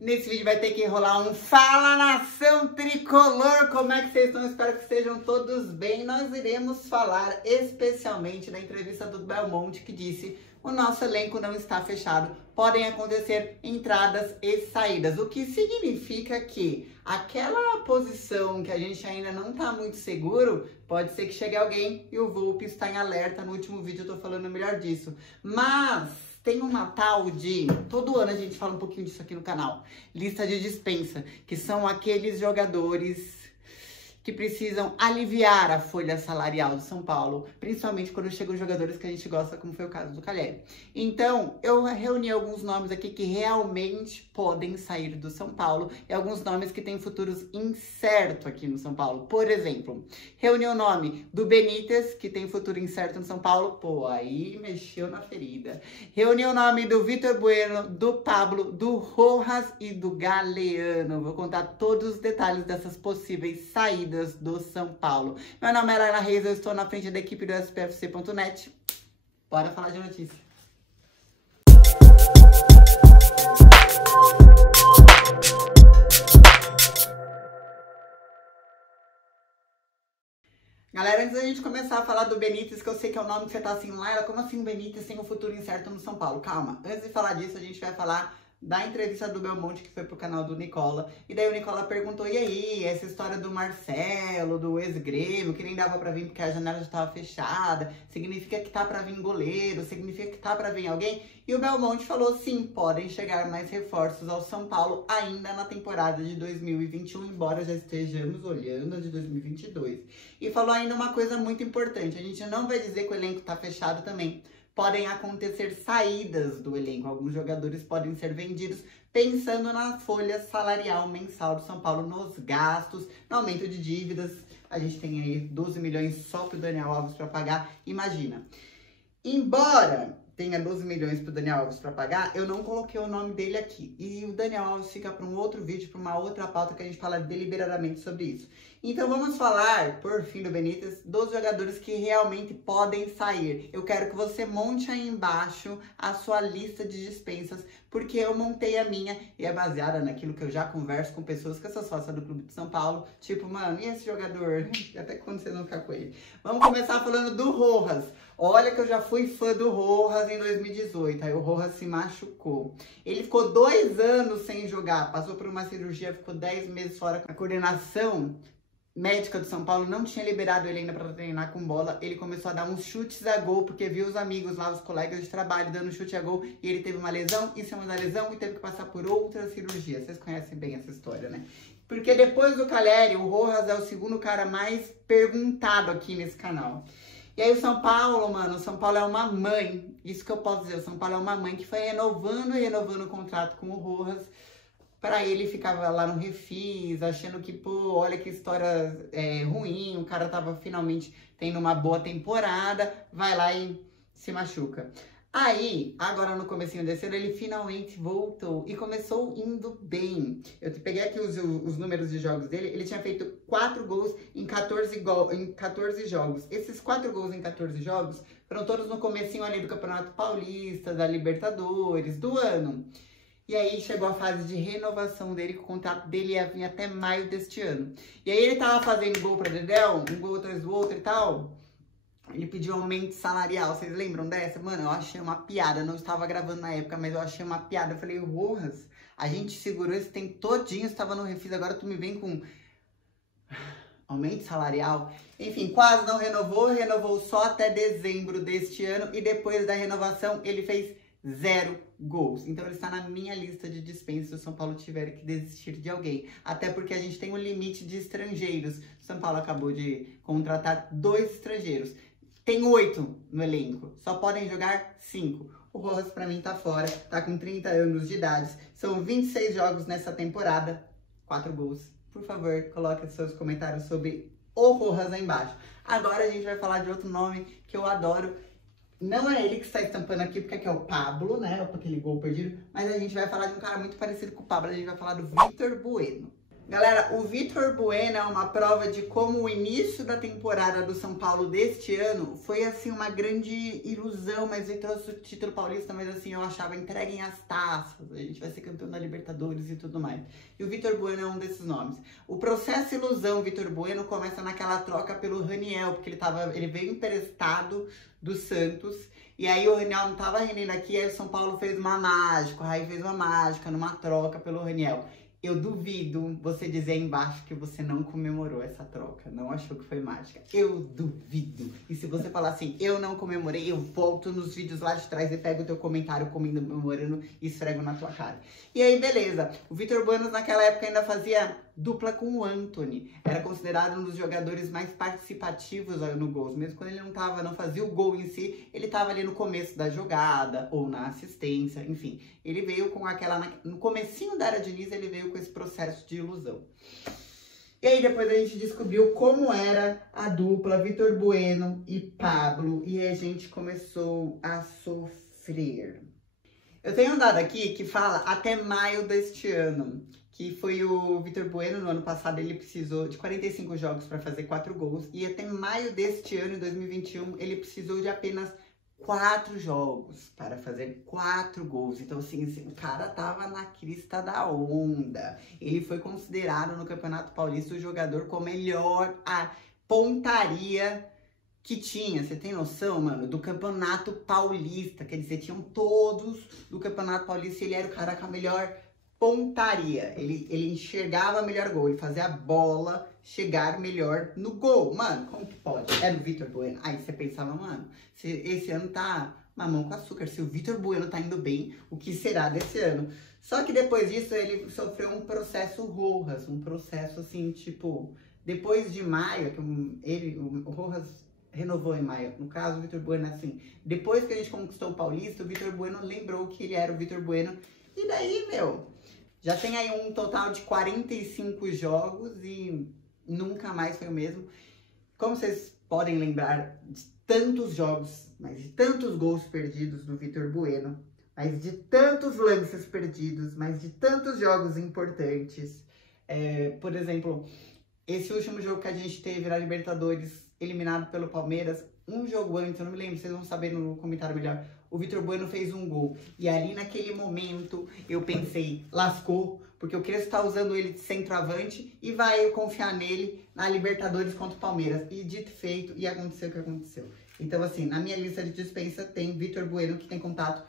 Nesse vídeo vai ter que rolar um Fala Nação Tricolor, como é que vocês estão? Espero que estejam todos bem. Nós iremos falar especialmente da entrevista do Belmonte que disse: o nosso elenco não está fechado, podem acontecer entradas e saídas. O que significa que aquela posição que a gente ainda não está muito seguro, pode ser que chegue alguém e o Volpi está em alerta. No último vídeo eu tô falando melhor disso. Mas tem uma tal de... todo ano a gente fala um pouquinho disso aqui no canal. Lista de dispensa, que são aqueles jogadores que precisam aliviar a folha salarial do São Paulo, principalmente quando chegam jogadores que a gente gosta, como foi o caso do Calheri. Então, eu reuni alguns nomes aqui que realmente podem sair do São Paulo e alguns nomes que têm futuros incertos aqui no São Paulo. Por exemplo, reuni o nome do Benítez, que tem futuro incerto no São Paulo. Pô, aí mexeu na ferida. Reuni o nome do Vitor Bueno, do Pablo, do Rojas e do Galeano. Vou contar todos os detalhes dessas possíveis saídas do São Paulo. Meu nome é Laila Reis, eu estou na frente da equipe do SPFC.net. Bora falar de notícia. Galera, antes da gente começar a falar do Benítez, que eu sei que é o nome que você tá assim, Laila, como assim o Benítez tem um futuro incerto no São Paulo? Calma, antes de falar disso, a gente vai falar da entrevista do Belmonte, que foi pro canal do Nicola. E daí o Nicola perguntou: e aí, essa história do Marcelo, do ex-Grêmio, que nem dava pra vir porque a janela já tava fechada, significa que tá pra vir goleiro, significa que tá pra vir alguém? E o Belmonte falou: sim, podem chegar mais reforços ao São Paulo ainda na temporada de 2021, embora já estejamos olhando a de 2022. E falou ainda uma coisa muito importante: a gente não vai dizer que o elenco tá fechado também. Podem acontecer saídas do elenco. Alguns jogadores podem ser vendidos pensando na folha salarial mensal do São Paulo, nos gastos, no aumento de dívidas. A gente tem aí 12 milhões só pro Daniel Alves para pagar. Imagina. Embora tenha 12 milhões pro Daniel Alves para pagar, eu não coloquei o nome dele aqui. E o Daniel Alves fica para um outro vídeo, para uma outra pauta que a gente fala deliberadamente sobre isso. Então vamos falar, por fim, do Benítez, dos jogadores que realmente podem sair. Eu quero que você monte aí embaixo a sua lista de dispensas, porque eu montei a minha e é baseada naquilo que eu já converso com pessoas que são sócias do Clube de São Paulo. Tipo, mano, e esse jogador? Até quando vocês vão ficar com ele? Vamos começar falando do Rojas. Olha que eu já fui fã do Rojas em 2018, aí o Rojas se machucou. Ele ficou 2 anos sem jogar, passou por uma cirurgia, ficou 10 meses fora. A coordenação médica do São Paulo não tinha liberado ele ainda para treinar com bola. Ele começou a dar uns chutes a gol, porque viu os amigos lá, os colegas de trabalho, dando chute a gol, e ele teve uma lesão, em cima da lesão, e teve que passar por outra cirurgia. Vocês conhecem bem essa história, né? Porque depois do Calheri, o Rojas é o segundo cara mais perguntado aqui nesse canal. E aí o São Paulo, mano, o São Paulo é uma mãe, isso que eu posso dizer, o São Paulo é uma mãe que foi renovando e renovando o contrato com o Rojas, pra ele ficava lá no Refis, achando que, pô, olha que história ruim, o cara tava finalmente tendo uma boa temporada, vai lá e se machuca. Aí, agora no comecinho desse ano, ele finalmente voltou e começou indo bem. Eu peguei aqui os números de jogos dele, ele tinha feito 4 gols em 14 jogos. Esses 4 gols em 14 jogos foram todos no comecinho ali do Campeonato Paulista, da Libertadores, do ano. E aí chegou a fase de renovação dele, que o contrato dele ia vir até maio deste ano. E aí ele tava fazendo gol pra Dedéu, um gol atrás do outro e tal. Ele pediu aumento salarial, vocês lembram dessa? Mano, eu achei uma piada, não estava gravando na época, mas eu achei uma piada. Eu falei: Rojas, a gente segurou esse tempo todinho, estava no Refis, agora tu me vem com aumento salarial. Enfim, quase não renovou só até dezembro deste ano, e depois da renovação ele fez 0 gols. Então ele está na minha lista de dispensas se o São Paulo tiver que desistir de alguém. Até porque a gente tem um limite de estrangeiros. O São Paulo acabou de contratar 2 estrangeiros. Tem 8 no elenco. Só podem jogar 5. O Rojas pra mim tá fora. Tá com 30 anos de idade. São 26 jogos nessa temporada. 4 gols. Por favor, coloque seus comentários sobre o Rojas aí embaixo. Agora a gente vai falar de outro nome que eu adoro. Não é ele que está estampando aqui, porque aqui é o Pablo, né? Aquele gol perdido. Mas a gente vai falar de um cara muito parecido com o Pablo. A gente vai falar do Vitor Bueno. Galera, o Vitor Bueno é uma prova de como o início da temporada do São Paulo deste ano foi, assim, uma grande ilusão, mas ele trouxe o título paulista, mas, assim, eu achava, entreguem as taças, a gente vai ser campeão da Libertadores e tudo mais. E o Vitor Bueno é um desses nomes. O processo ilusão Vitor Bueno começa naquela troca pelo Raniel, porque ele veio emprestado do Santos, e aí o Raniel não tava rendendo aqui, aí o São Paulo fez uma mágica, o Raí fez uma mágica numa troca pelo Raniel. Eu duvido você dizer aí embaixo que você não comemorou essa troca, não achou que foi mágica. Eu duvido. E se você falar assim, eu não comemorei, eu volto nos vídeos lá de trás e pego o teu comentário comemorando e esfrego na tua cara. E aí, beleza. O Vitor Bueno naquela época ainda fazia dupla com o Antony. Era considerado um dos jogadores mais participativos no gol. Mesmo quando ele não fazia o gol em si, ele tava ali no começo da jogada ou na assistência, enfim. Ele veio com no comecinho da Era Diniz, ele veio com esse processo de ilusão. E aí depois a gente descobriu como era a dupla Vitor Bueno e Pablo, e a gente começou a sofrer. Eu tenho um dado aqui que fala até maio deste ano, que foi o Vitor Bueno, no ano passado ele precisou de 45 jogos para fazer 4 gols, e até maio deste ano, em 2021, ele precisou de apenas 4 jogos para fazer 4 gols. Então, assim, o cara tava na crista da onda. Ele foi considerado no Campeonato Paulista o jogador com melhor pontaria que tinha. Você tem noção, mano? Do Campeonato Paulista. Quer dizer, tinham todos do Campeonato Paulista e ele era o cara com a melhor pontaria. Ele enxergava melhor gol. Ele fazia a bola chegar melhor no gol. Mano, como que pode? Era o Vitor Bueno. Aí você pensava, mano, esse ano tá mamão com açúcar. Se o Vitor Bueno tá indo bem, o que será desse ano? Só que depois disso, ele sofreu um processo Rojas. Um processo, assim, tipo... Depois de maio, o Rojas renovou em maio. No caso, o Vitor Bueno, assim... Depois que a gente conquistou o Paulista, o Vitor Bueno lembrou que ele era o Vitor Bueno. E daí, meu... Já tem aí um total de 45 jogos e nunca mais foi o mesmo. Como vocês podem lembrar de tantos jogos, mas de tantos gols perdidos do Vitor Bueno, mas de tantos lances perdidos, mas de tantos jogos importantes. Por exemplo, esse último jogo que a gente teve na Libertadores, eliminado pelo Palmeiras, um jogo antes, eu não me lembro, vocês vão saber no comentário melhor, o Vitor Bueno fez um gol. E ali naquele momento eu pensei, lascou, porque o Crespo tá usando ele de centroavante e vai eu confiar nele na Libertadores contra o Palmeiras. E dito e feito, e aconteceu o que aconteceu. Então, assim, na minha lista de dispensa tem Vitor Bueno, que tem contrato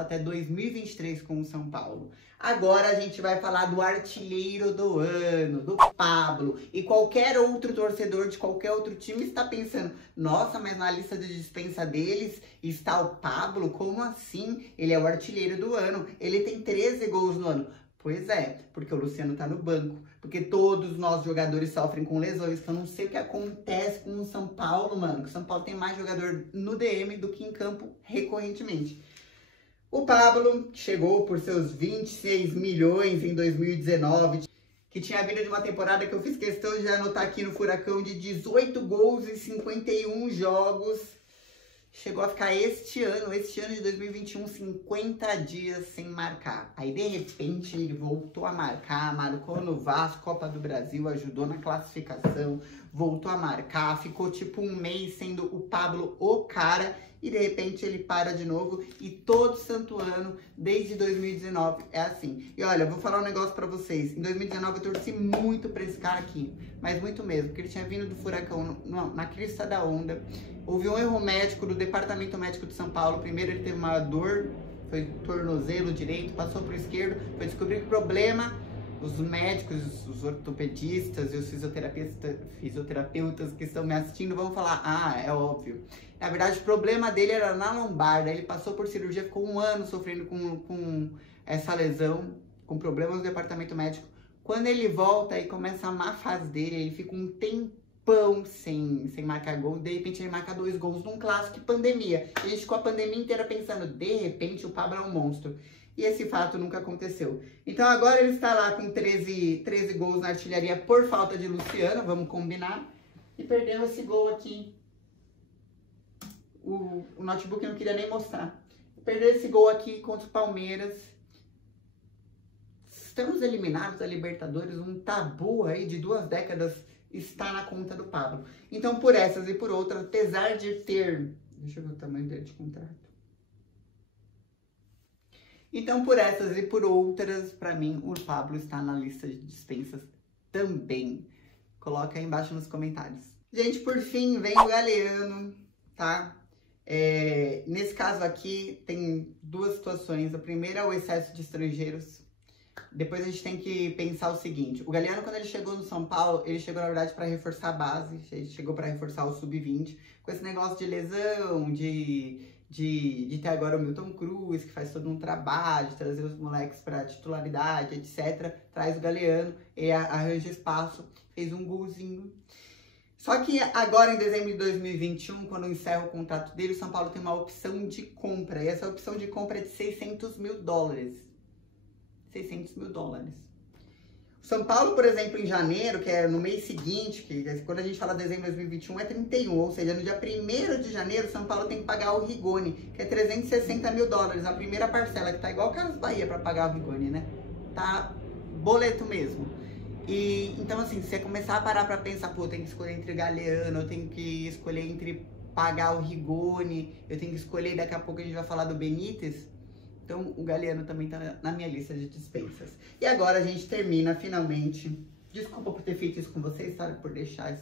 até 2023 com o São Paulo. Agora a gente vai falar do artilheiro do ano, do Pablo. E qualquer outro torcedor de qualquer outro time está pensando, nossa, mas na lista de dispensa deles está o Pablo? Como assim? Ele é o artilheiro do ano, ele tem 13 gols no ano. Pois é, porque o Luciano tá no banco, porque todos nós jogadores sofrem com lesões, que eu não sei o que acontece com o São Paulo, mano, que o São Paulo tem mais jogador no DM do que em campo recorrentemente. O Pablo chegou por seus 26 milhões em 2019, que tinha vindo de uma temporada que eu fiz questão de anotar aqui no Furacão de 18 gols em 51 jogos. Chegou a ficar este ano de 2021, 50 dias sem marcar. Aí, de repente, ele voltou a marcar, marcou no Vasco, Copa do Brasil, ajudou na classificação, voltou a marcar, ficou tipo um mês sendo o Pablo o cara, e de repente ele para de novo, e todo santo ano, desde 2019, é assim. E olha, eu vou falar um negócio pra vocês, em 2019 eu torci muito pra esse cara aqui, mas muito mesmo, porque ele tinha vindo do Furacão na crista da onda. Houve um erro médico do Departamento Médico de São Paulo. Primeiro ele teve uma dor, foi tornozelo direito, passou pro esquerdo, foi descobrir que o problema, os médicos, os ortopedistas e os fisioterapeutas que estão me assistindo vão falar, ah, é óbvio. Na verdade, o problema dele era na lombar, ele passou por cirurgia, ficou um ano sofrendo com essa lesão, com problemas no departamento médico. Quando ele volta e começa a má fase dele, ele fica um tempão sem marcar gol, de repente ele marca 2 gols num clássico e pandemia. A gente ficou a pandemia inteira pensando, de repente o Pablo é um monstro. E esse fato nunca aconteceu. Então agora ele está lá com 13 gols na artilharia por falta de Luciano, vamos combinar. E perdeu esse gol aqui. O notebook eu não queria nem mostrar. Perdeu esse gol aqui contra o Palmeiras. estamos eliminados da Libertadores, um tabu aí de 2 décadas está na conta do Pablo. Então, por essas e por outras, apesar de ter... Deixa eu ver o tamanho dele de contrato. Então, por essas e por outras, pra mim, o Pablo está na lista de dispensas também. Coloca aí embaixo nos comentários. Gente, por fim, vem o Galeano, tá? Nesse caso aqui, tem 2 situações. A primeira é o excesso de estrangeiros. Depois a gente tem que pensar o seguinte. O Galeano, quando ele chegou no São Paulo, ele chegou, na verdade, para reforçar a base. Ele chegou para reforçar o Sub-20. Com esse negócio de lesão, de ter agora o Milton Cruz, que faz todo um trabalho, de trazer os moleques para titularidade, etc. Traz o Galeano, ele arranja espaço, fez um golzinho. Só que agora, em dezembro de 2021, quando encerra o contrato dele, o São Paulo tem uma opção de compra. E essa opção de compra é de $600 mil. $600 mil. O São Paulo, por exemplo, em janeiro, que é no mês seguinte, que quando a gente fala dezembro de 2021, é 31, ou seja, no dia 1º de janeiro, o São Paulo tem que pagar o Rigoni, que é $360 mil, a primeira parcela, que tá igual o Casas Bahia para pagar o Rigoni, né? Tá boleto mesmo. E então, assim, se você começar a parar pra pensar, pô, eu tenho que escolher entre Galeano, eu tenho que escolher entre pagar o Rigoni, eu tenho que escolher, daqui a pouco a gente vai falar do Benítez. Então, o Galeano também tá na minha lista de dispensas. E agora a gente termina, finalmente. Desculpa por ter feito isso com vocês, sabe? Por deixar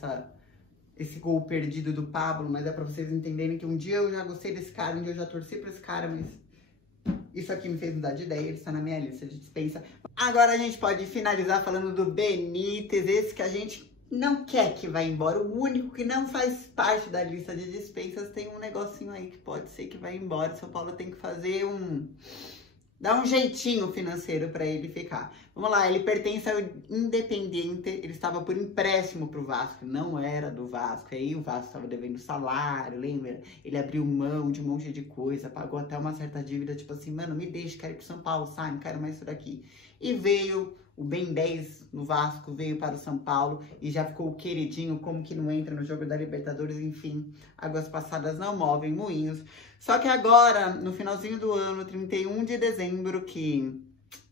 esse gol perdido do Pablo, mas é pra vocês entenderem que um dia eu já gostei desse cara, um dia eu já torci pra esse cara, mas isso aqui me fez mudar de ideia, ele está na minha lista de dispensa. Agora a gente pode finalizar falando do Benítez, esse que a gente não quer que vá embora. O único que não faz parte da lista de dispensas tem um negocinho aí que pode ser que vá embora. São Paulo tem que fazer dar um jeitinho financeiro para ele ficar. Vamos lá, ele pertence ao Independiente, ele estava por empréstimo pro Vasco, não era do Vasco. Aí o Vasco estava devendo salário, lembra? Ele abriu mão de um monte de coisa, pagou até uma certa dívida, tipo assim, mano, me deixa, quero ir pro São Paulo, sai, não quero mais isso daqui. E veio o Ben 10 no Vasco, veio para o São Paulo e já ficou queridinho, como que não entra no jogo da Libertadores, enfim, águas passadas não movem moinhos. Só que agora, no finalzinho do ano, 31 de dezembro, que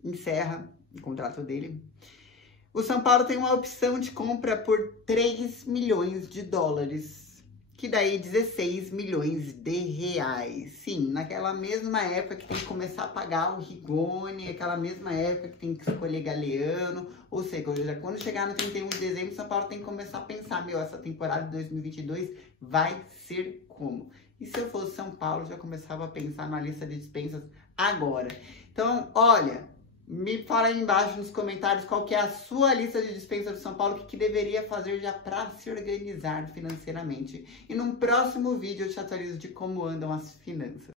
encerra o contrato dele, o São Paulo tem uma opção de compra por $3 milhões, que daí 16 milhões de reais. Sim, naquela mesma época que tem que começar a pagar o Rigoni, aquela mesma época que tem que escolher Galeano, ou seja, quando chegar no 31 de dezembro, São Paulo tem que começar a pensar, meu, essa temporada de 2022 vai ser como? E se eu fosse São Paulo, já começava a pensar na lista de dispensas agora. Então, olha, me fala aí embaixo nos comentários qual que é a sua lista de dispensas do São Paulo, o que deveria fazer já para se organizar financeiramente. E num próximo vídeo eu te atualizo de como andam as finanças.